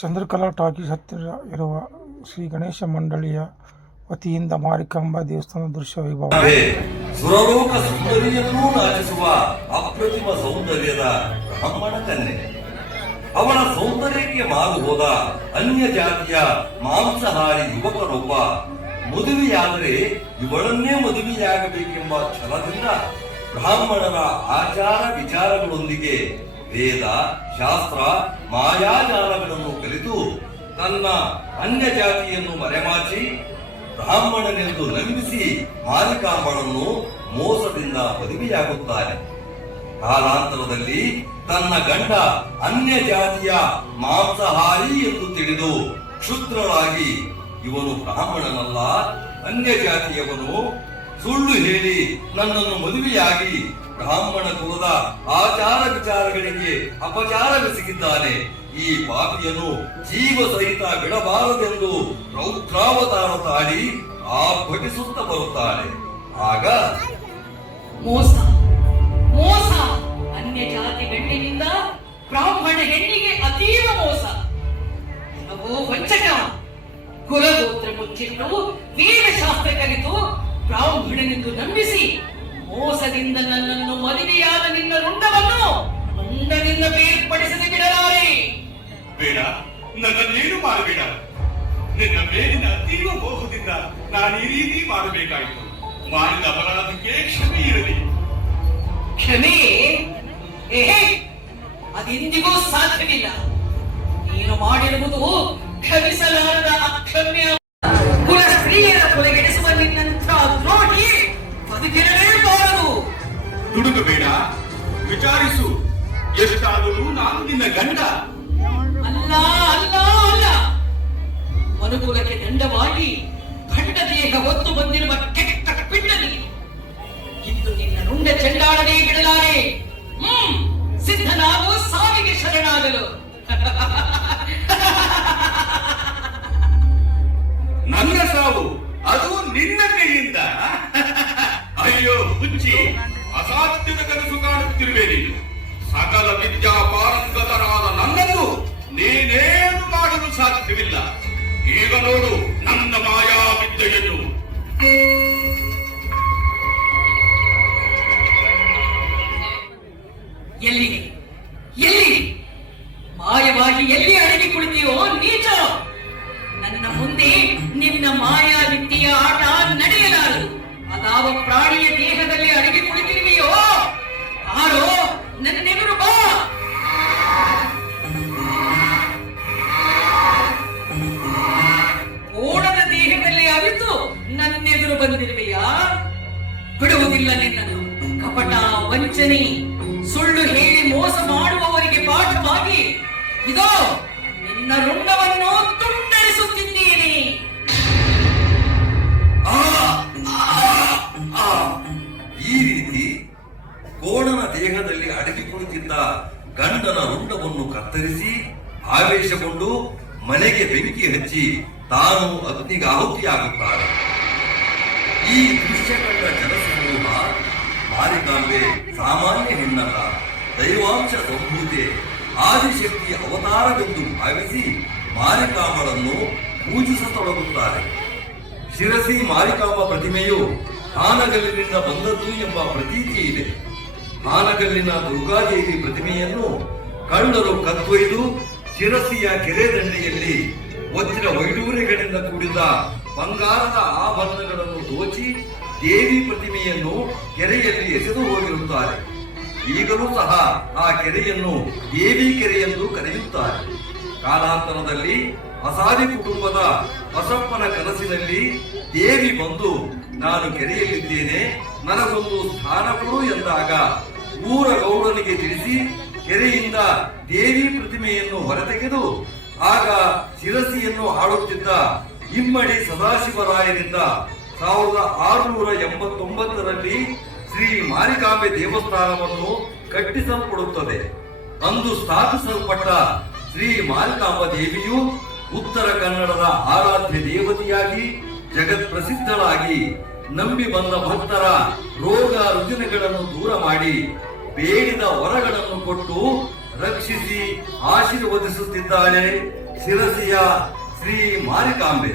Chandrakala talkies ಹತ್ತಿರ ಇರುವ ಶ್ರೀ ಗಣೇಶ ಮಂಡಳಿಯ ವತಿಯಿಂದ ಮಾರಿಕಾಂಬಾ ದೇವಸ್ಥಾನದ ದೃಶ್ಯ ವೈಭವ. ಸುರಲೋಕ ಸುಂದರಿಯನ್ನೂ ನಾಚಿಸುವ ಅಪ್ರತಿಮ ಸೌಂದರ್ಯದ ಬ್ರಾಹ್ಮಣ ಕನ್ಯೆ. ಅವಳ ಸೌಂದರ್ಯಕ್ಕೆ ಮಾರು ಹೋದ ಅನ್ಯ ಜಾತಿಯ ಮಾಂಸಾಹಾರಿ ಯುವಕನೊಬ್ಬ ಮದುವೆಯಾದರೆ ಇವಳನ್ನೇ ಮದುವೆಯಾಗಬೇಕೆಂಬ ಛಲದಿಂದ ಬ್ರಾಹ್ಮಣರ ಆಚಾರ ವಿಚಾರಗಳೊಂದಿಗೆ ವೇದ ಶಾಸ್ತ್ರ ಮಾಯಾಜಾಲಗಳನ್ನು ಕಲಿತು ತನ್ನ ಅನ್ಯ ಜಾತಿಯನ್ನು ಮರೆಮಾಚಿ ಬ್ರಾಹ್ಮಣನೆಂದು ನಂಬಿಸಿ ಮಾರಿಕಾಂಬಳನ್ನು ಮೋಸದಿಂದ ಮದುವೆಯಾಗುತ್ತಾನೆ. ಕಾಲಾಂತರದಲ್ಲಿ ತನ್ನ ಗಂಡ ಅನ್ಯ ಜಾತಿಯ ಮಾಂಸಾಹಾರಿ ಎಂದು ತಿಳಿದು ಕ್ಷುದ್ರಳಾಗಿ ಇವನು ಬ್ರಾಹ್ಮಣನಲ್ಲ ಅನ್ಯ ಜಾತಿಯವನು, ಸುಳ್ಳು ಹೇಳಿ ನನ್ನನ್ನು ಮದುವೆಯಾಗಿ ಬ್ರಾಹ್ಮಣ ಕುಲದ ಆಚಾರ ವಿಚಾರಗಳಿಗೆ ಅಪಚಾರವೆಸಗಿದ್ದಾನೆ. ಈ ಪಾಪಿಯನ್ನು ಜೀವ ಸಹಿತ ಬಿಡಬಾರದೆಂದು ರೌದ್ರಾವತಾರ ತಾಳಿ ಆರ್ಭಟಿಸುತ್ತಾ ಬರುತ್ತಾಳೆ. ಆಗ ಮೋಸ ಮೋಸ, ಅನ್ಯ ಜಾತಿ ಗಂಡಿನಿಂದ ಬ್ರಾಹ್ಮಣ ಹೆಣ್ಣಿಗೆ ಅತೀವ ಮೋಸ. ನವೋ ವಂಚಕ, ಕುಲಗೋತ್ರ ಮುಚ್ಚಿಟ್ಟು ವೇದಶಾಸ್ತ್ರ ಕಲಿತು ಬ್ರಾಹ್ಮಣನೆಂದು ನಂಬಿಸಿ ಮೋಸದಿಂದ ನನ್ನನ್ನು ಮದುವೆಯಾದ ನಿನ್ನ ರುಂಡವನ್ನು ಮುಂಡನಿಂದ ಬೇರ್ಪಡಿಸದೆ ಬಿಡಲಾರೆ. ಬೇಡ, ನನ್ನನ್ನೇನು ಮಾಡಬೇಡ. ನಿನ್ನ ಮೇಲಿನ ಅತೀವ ಮೋಹದಿಂದ ನಾನು ಈ ರೀತಿ ಮಾಡಬೇಕಾಯಿತು. ಮಾಡಿದ ಅಪರಾಧಕ್ಕೆ ಕ್ಷಮೆ ಇರಲಿ. ಕ್ಷಮೆ ಅದೆಂದಿಗೂ ಸಾಧ್ಯವಿಲ್ಲ. ನೀನು ಮಾಡಿರುವುದು ಕ್ಷಮಿಸಲಾರದ ಅಕ್ಷಮ್ಯ. ಕುಲ ಸ್ತ್ರೀಯರ ಕೊಲೆಗೆಡಿಸುವ ನಿನ್ನಂಥ ದ್ರೋಹಿ ಬದುಕಿರಲೇಬಾರದು. ದುಡುಕಬೇಡ, ವಿಚಾರಿಸು. ಎಷ್ಟಾದರೂ ನಾನು ನಿನ್ನ ಗಂಡ. ಅಲ್ಲ ಅಲ್ಲ ಅಲ್ಲ, ಮನುಕುಲಕ್ಕೆ ದಂಡವಾಗಿ ಖಂಡ ದೇಹ ಹೊತ್ತು ಬಂದಿರುವ ಕೆಟ್ಟ ಪಿಂಡನಿ ಇಂದು ನಿನ್ನ ರುಂಡ ಚೆಂಡಾಡದೆ ಬಿಡಲಾರೆ. ಸಿದ್ಧನಾಗು ಸಾವಿಗೆ ಶರಣಾಗಲು. ನನ್ನ ಸಾವು ಅದು ನಿನ್ನ ಕೈಯಿಂದ. ಅಯ್ಯೋ ಹುಚ್ಚಿ, ಅಸಾಧ್ಯದ ಕನಸು ಕಾಣುತ್ತಿರುವೆ ನೀನು. ಸಕಲ ವಿದ್ಯಾ ಪಾರಂಗತರಾದ ನನ್ನನ್ನು ನೀನೇನು ಮಾಡಲು ಸಾಧ್ಯವಿಲ್ಲ. ಈಗ ನೋಡು ನನ್ನ ಮಾಯಾ ವಿದ್ಯೆಯನ್ನು. ಎಲ್ಲಿ ಎಲ್ಲಿ ಮಾಯವಾಗಿ ಎಲ್ಲಿ ಅಡಗಿ ಕುಳಿತೀಯೋ ನೀಚ. ನನ್ನ ಮುಂದೆ ನಿನ್ನ ಮಾಯಾ ವಿದ್ಯೆಯ ಆಟ ನಡೆಯಲಾರದು. ಅದಾವ ಪ್ರಾಣಿಯ ದೇಹದಲ್ಲಿ ಅಡಗಿ ಕುಳಿತಿರುವೆಯೋ ಆರೋ ನನ್ನೆದುರು ಬಾ. ಓಡದ ದೇಹದಲ್ಲಿ ಅವಿತು ನನ್ನೆದುರು ಬಂದಿರುವೆಯಾ? ಬಿಡುವುದಿಲ್ಲ ನಿನ್ನನ್ನು. ಕಪಟ ವಂಚನೆ ಸುಳ್ಳು ಹೇಳಿ ಮೋಸ ಮಾಡುವವರಿಗೆ ಪಾಠವಾಗಿ ಇದೋ ನಿನ್ನ ರುಂಡವನ್ನು ತುಂಡರಿಸುತ್ತಿದ್ದೇನೆ. ಈ ರೀತಿ ಕೋಣನ ದೇಹದಲ್ಲಿ ಅಡಗಿ ಕುಳಿತಿದ್ದ ಗಂಡನ ರುಂಡವನ್ನು ಕತ್ತರಿಸಿ ಆವೇಶಗೊಂಡು ಮನೆಗೆ ಬೆಂಕಿ ಹಚ್ಚಿ ತಾನು ಅಗ್ನಿಗೆ ಆಹುತಿಯಾಗುತ್ತಾಳೆ. ಈ ದೃಶ್ಯ ಕಂಡ ಜನಸಮೂಹ ಮಾರಿಕಾಂಬೆ ಸಾಮಾನ್ಯ ಹೆಣ್ಣಲ್ಲ, ದೈವಾಂಶ ಸಂಭೂತೆ, ಆದಿಶಕ್ತಿಯ ಅವತಾರವೆಂದು ಭಾವಿಸಿ ಮಾರಿಕಾಂಬಳನ್ನು ಪೂಜಿಸತೊಡಗುತ್ತಾರೆ. ಶಿರಸಿ ಮಾರಿಕಾಂಬ ಪ್ರತಿಮೆಯು ಹಾನಗಲ್ಲಿನಿಂದ ಬಂದದ್ದು ಎಂಬ ಪ್ರತೀತಿ ಇದೆ. ಹಾನಗಲ್ಲಿನ ದುರ್ಗಾದೇವಿ ಪ್ರತಿಮೆಯನ್ನು ಕಳ್ಳರು ಕದ್ದೊಯ್ದು ಶಿರಸಿಯ ಕೆರೆ ದಂಡೆಯಲ್ಲಿ ವಜ್ರ ವೈಡೂರ್ಯಗಳಿಂದ ಕೂಡಿದ ಬಂಗಾರದ ಆಭರಣಗಳನ್ನು ದೋಚಿ ದೇವಿ ಪ್ರತಿಮೆಯನ್ನು ಕೆರೆಯಲ್ಲಿ ಎಸೆದು ಹೋಗಿರುತ್ತಾರೆ. ಈಗಲೂ ಸಹ ಆ ಕೆರೆಯನ್ನು ದೇವಿ ಕೆರೆ ಎಂದು ಕರೆಯುತ್ತಾರೆ. ಕಾಲಾಂತರದಲ್ಲಿ ಅಸಾದಿ ಕುಟುಂಬದ ಬಸಪ್ಪನ ಕನಸಿನಲ್ಲಿ ದೇವಿ ಬಂದು ನಾನು ಕೆರೆಯಲ್ಲಿದ್ದೇನೆ, ನನಗೊಂದು ಸ್ಥಾನ ಕೊಡು ಎಂದಾಗ ಊರ ಗೌಡನಿಗೆ ತಿಳಿಸಿ ಕೆರೆಯಿಂದ ದೇವಿ ಪ್ರತಿಮೆಯನ್ನು ಹೊರತೆಗೆದು ಆಗ ಶಿರಸಿಯನ್ನು ಆಳುತ್ತಿದ್ದ ಇಮ್ಮಡಿ ಸದಾಶಿವರಾಯರಿಂದ 1689ರಲ್ಲಿ ಶ್ರೀ ಮಾರಿಕಾಂಬೆ ದೇವಸ್ಥಾನವನ್ನು ಕಟ್ಟಿಸಲ್ಪಡುತ್ತದೆ. ಅಂದು ಸ್ಥಾಪಿಸಲ್ಪಟ್ಟ ಶ್ರೀ ಮಾರಿಕಾಂಬ ದೇವಿಯು ಉತ್ತರ ಕನ್ನಡದ ಆರಾಧ್ಯ ದೇವತೆಯಾಗಿ ಜಗತ್ ಪ್ರಸಿದ್ಧಳಾಗಿ ನಂಬಿ ಬಂದ ಭಕ್ತರ ರೋಗ ರುಜಿನಗಳನ್ನು ದೂರ ಮಾಡಿ ಬೇಡಿದ ವರಗಳನ್ನು ಕೊಟ್ಟು ರಕ್ಷಿಸಿ ಆಶೀರ್ವದಿಸುತ್ತಿದ್ದಾಳೆ ಶಿರಸಿಯ ಶ್ರೀ ಮಾರಿಕಾಂಬೆ.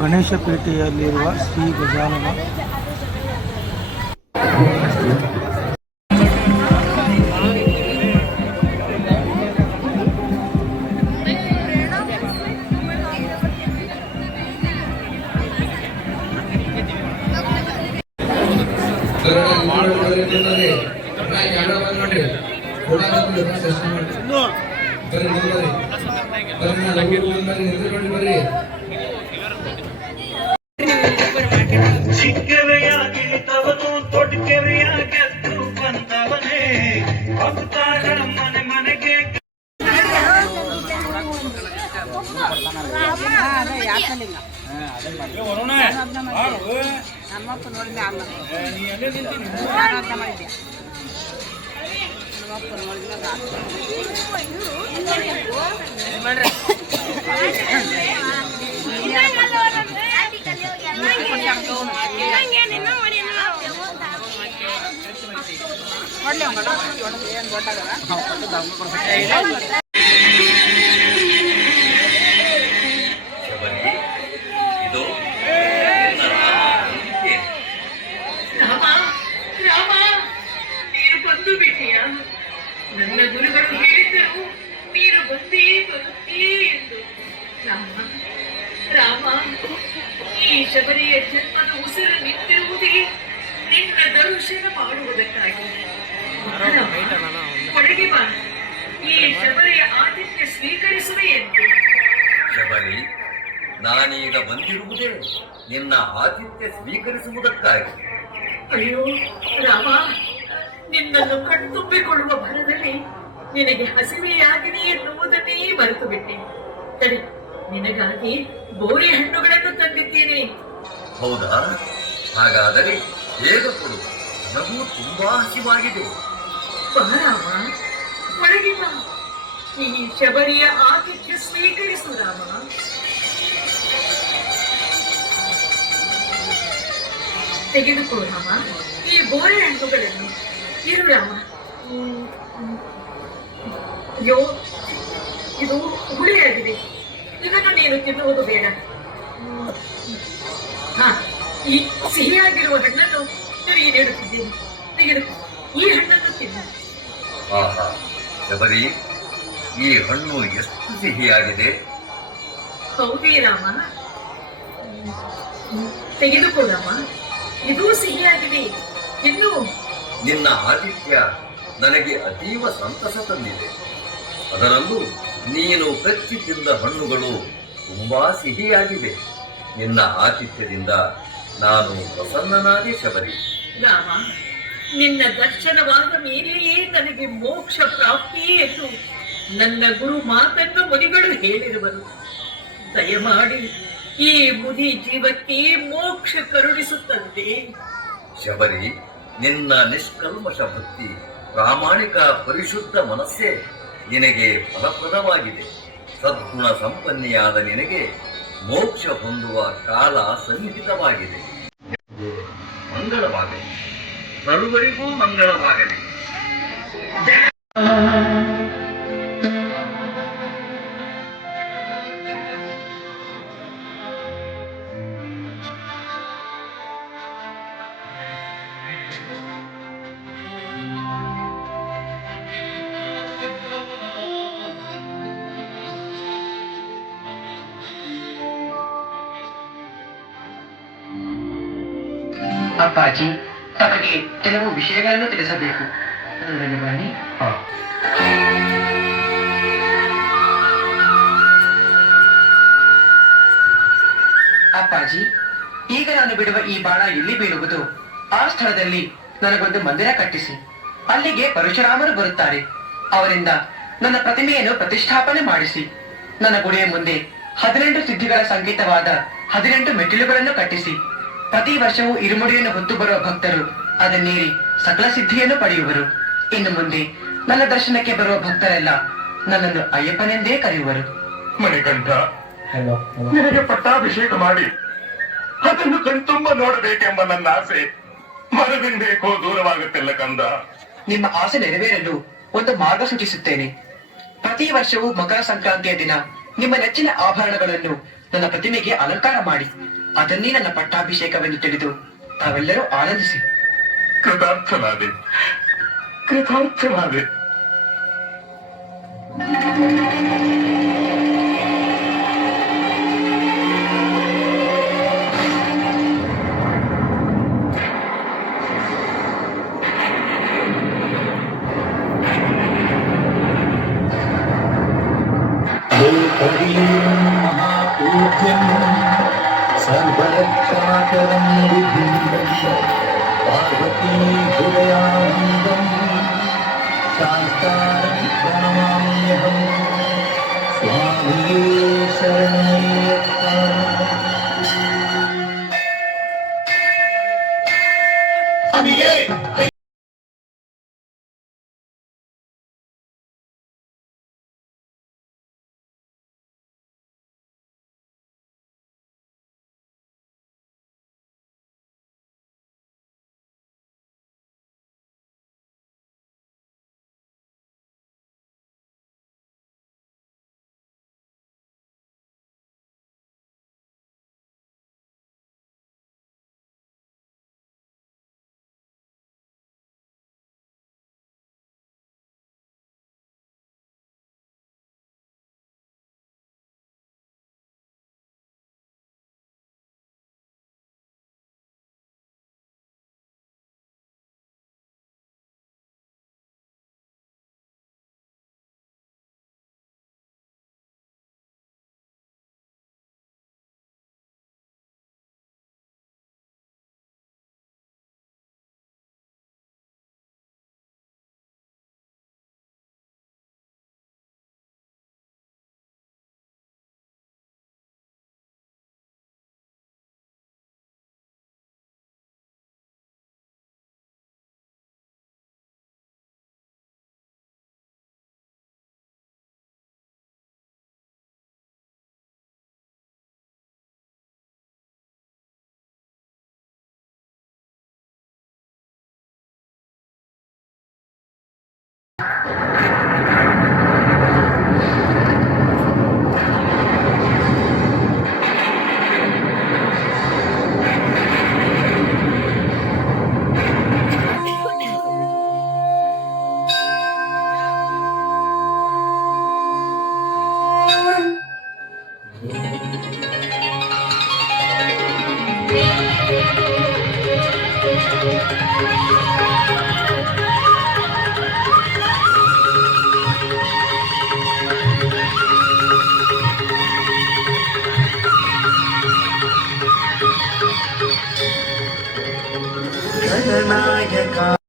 ಗಣೇಶಪೇಟೆಯಲ್ಲಿರುವ ಶ್ರೀ ಗಜಾನನ ಚಿಕ್ಕವೆಯಾಗಿಳಿತವನು ದೊಡ್ಡಕೆವೆಯಾಗೆದ್ದು ಬಂದವನೇ ಭಕ್ತರ ಮನೆ ಮನೆಗೆ ಇದು ರಾಮ ರಾಮ ನೀನು ಬಂದು ಬಿಟ್ಟಿಯ? ನನ್ನ ಗುರುಗಳು ಹೇಳಿದ್ದರು ನೀನು ಬಂದೇ ಬರುತ್ತೀ ಎಂದು. ರಾಮ ರಾಮ, ಈ ಶಬರಿಯ ಜನ್ಮದ ಉಸಿರು ನಿಂತಿರುವುದೇ ನಿನ್ನ ದರ್ಶನ ಮಾಡುವುದಕ್ಕಾಗಿ. ಒಳಗೆ ಬಾ, ಈ ಶಬರಿಯ ಆತಿಥ್ಯ ಸ್ವೀಕರಿಸುವೆ ಎಂದು. ಶಬರಿ, ನಾನೀಗ ಬಂದಿರುವುದೇ ನಿನ್ನ ಆತಿಥ್ಯ ಸ್ವೀಕರಿಸುವುದಕ್ಕಾಗಿ. ಅಯ್ಯೋ ರಾಮ, ನಿನ್ನನ್ನು ಕಣ್ತುಂಬಿಕೊಳ್ಳುವ ಭರದಲ್ಲಿ ನಿನಗೆ ಹಸಿವೆಯಾಗಿದೆ ಎನ್ನುವುದನ್ನೇ ಮರೆತು ಬಿಟ್ಟೆ. ತಡೆ, ನಿನಗಾಗಿ ಬೋರೆ ಹಣ್ಣುಗಳನ್ನು ತಂದಿದ್ದೇನೆ. ಹೌದಾ? ಹಾಗಾದರೆ ಬೇಗ ಕೊಡು, ನನಗೂ ತುಂಬಾ ಹಸಿವಾಗಿದೆ. ಬಾ ರಾಮ, ಒಳಗೆ ಬಾ, ಈ ಶಬರಿಯ ಆತಿಥ್ಯ ಸ್ವೀಕರಿಸು ರಾಮ. ತೆಗೆದುಕೋ ರಾಮ ಈ ಬೋರೆ ಹಣ್ಣುಗಳನ್ನು. ಇರು ರಾಮ. ಅಯ್ಯೋ, ಇದು ಹುಳಿಯಾಗಿದೆ, ಇದನ್ನು ನೀನು ತಿನ್ನುವುದು ಬೇಡ. ಈ ಸಿಹಿಯಾಗಿರುವ ಹಣ್ಣನ್ನು ನಿನಗೆ ನೀಡುತ್ತಿದ್ದೇನೆ, ತೆಗೆದುಕೋ. ಈ ಹಣ್ಣನ್ನು ತಿನ್ನು. ಆಹಾ ಶಬರಿ, ಈ ಹಣ್ಣು ಎಷ್ಟು ಸಿಹಿಯಾಗಿದೆ. ಹೌದೇ ರಾಮ, ತೆಗೆದುಕೋ ರಾಮ, ಇದೂ ಸಿಹಿಯಾಗಿದೆ, ಇನ್ನು. ನಿನ್ನ ಆತಿಥ್ಯ ನನಗೆ ಅತೀವ ಸಂತಸ ತಂದಿದೆ. ಅದರಲ್ಲೂ ನೀನು ಕಚ್ಚಿ ತಿಂದ ಹಣ್ಣುಗಳು ತುಂಬಾ ಸಿಹಿಯಾಗಿದೆ. ನಿನ್ನ ಆತಿಥ್ಯದಿಂದ ನಾನು ಪ್ರಸನ್ನನಾದೆ ಶಬರಿ. ರಾಮ, ನಿನ್ನ ದರ್ಶನವಾದ ಮೇಲೆಯೇ ನನಗೆ ಮೋಕ್ಷ ಪ್ರಾಪ್ತಿ ಎಂದು ನನ್ನ ಗುರು ಮಾತನ್ನು ಮುನಿಗಳು ಹೇಳಿರುವರು. ದಯಮಾಡಿ ಈ ಮುದಿ ಜೀವಕ್ಕೆ ಮೋಕ್ಷ ಕರುಣಿಸುತ್ತಂತೆ. ಶಬರಿ, ನಿನ್ನ ನಿಷ್ಕಲ್ಮಶ ಭಕ್ತಿ, ಪ್ರಾಮಾಣಿಕ ಪರಿಶುದ್ಧ ಮನಸ್ಸೇ ನಿನಗೆ ಫಲಪ್ರದವಾಗಿದೆ. ಸದ್ಗುಣ ಸಂಪನ್ನಿಯಾದ ನಿನಗೆ ಮೋಕ್ಷ ಹೊಂದುವ ಕಾಲ ಸನ್ನಿಹಿತವಾಗಿದೆ. ಮಂಗಳವಾಗಲಿ, ಸರ್ವರಿಗೂ ಮಂಗಳವಾಗಲಿ. ಅಪ್ಪಾಜಿ, ತಮಗೆ ಕೆಲವು ವಿಷಯಗಳನ್ನು ತಿಳಿಸಬೇಕು. ನನಗೆ ಬನ್ನಿ. ಅಪ್ಪಾಜಿ, ಈಗ ನಾನು ಬಿಡುವ ಈ ಬಾಣ ಎಲ್ಲಿ ಬೀಳುವುದು? ಆ ಸ್ಥಳದಲ್ಲಿ ನನಗೊಂದು ಮಂದಿರ ಕಟ್ಟಿಸಿ ಅಲ್ಲಿಗೆ ಪರಶುರಾಮರು ಬರುತ್ತಾರೆ. ಅವರಿಂದ ನನ್ನ ಪ್ರತಿಮೆಯನ್ನು ಪ್ರತಿಷ್ಠಾಪನೆ ಮಾಡಿಸಿ ನನ್ನ ಗುಡಿಯ ಮುಂದೆ 18 ಸಿದ್ಧಿಗಳ ಸಂಕೇತವಾದ 18 ಮೆಟ್ಟಿಲುಗಳನ್ನು ಕಟ್ಟಿಸಿ ಪ್ರತಿ ವರ್ಷವೂ ಇರುಮುಡಿಯನ್ನು ಹೊತ್ತು ಬರುವ ಭಕ್ತರು ಅದನ್ನೇರಿ ಸಕಲ ಸಿದ್ಧಿಯನ್ನು ಪಡೆಯುವರು. ಇನ್ನು ಮುಂದೆ ನನ್ನ ದರ್ಶನಕ್ಕೆ ಬರುವ ಭಕ್ತರೆಲ್ಲ ನನ್ನನ್ನು ಅಯ್ಯಪ್ಪನೆಂದೇ ಕರೆಯುವರು. ಮಣಿಕಂಠ, ನಿನಗೆ ಪಟ್ಟಾಭಿಷೇಕ ಮಾಡಿ ಅದನ್ನು ಕಣ್ತುಂಬ ನೋಡಬೇಕೆಂಬ ನನ್ನ ಆಸೆ ಮನದಿಂದೇಕೋ ದೂರವಾಗುತ್ತಿಲ್ಲ ಕಂದ. ನಿಮ್ಮ ಆಸೆ ನೆರವೇರಲು ಒಂದು ಮಾರ್ಗ ಸೂಚಿಸುತ್ತೇನೆ. ಪ್ರತಿ ವರ್ಷವೂ ಮಕರ ಸಂಕ್ರಾಂತಿಯ ದಿನ ನಿಮ್ಮ ನೆಚ್ಚಿನ ಆಭರಣಗಳನ್ನು ನನ್ನ ಪ್ರತಿಮೆಗೆ ಅಲಂಕಾರ ಮಾಡಿ ಅದನ್ನೇ ನನ್ನ ಪಟ್ಟಾಭಿಷೇಕವೆಂದು ತಿಳಿದು ತಾವೆಲ್ಲರೂ ಆನಂದಿಸಿ. ಕೃತಾರ್ಥನಾದೆ, ಕೃತಾರ್ಥನಾದೆ. सर्वरक्षाकरं विधिं पार्वती हृदयानन्दं शान्तारं प्रणमाम्यहं स्वामिये शरणमय्यप्पा. ಜಗನಾಯಕ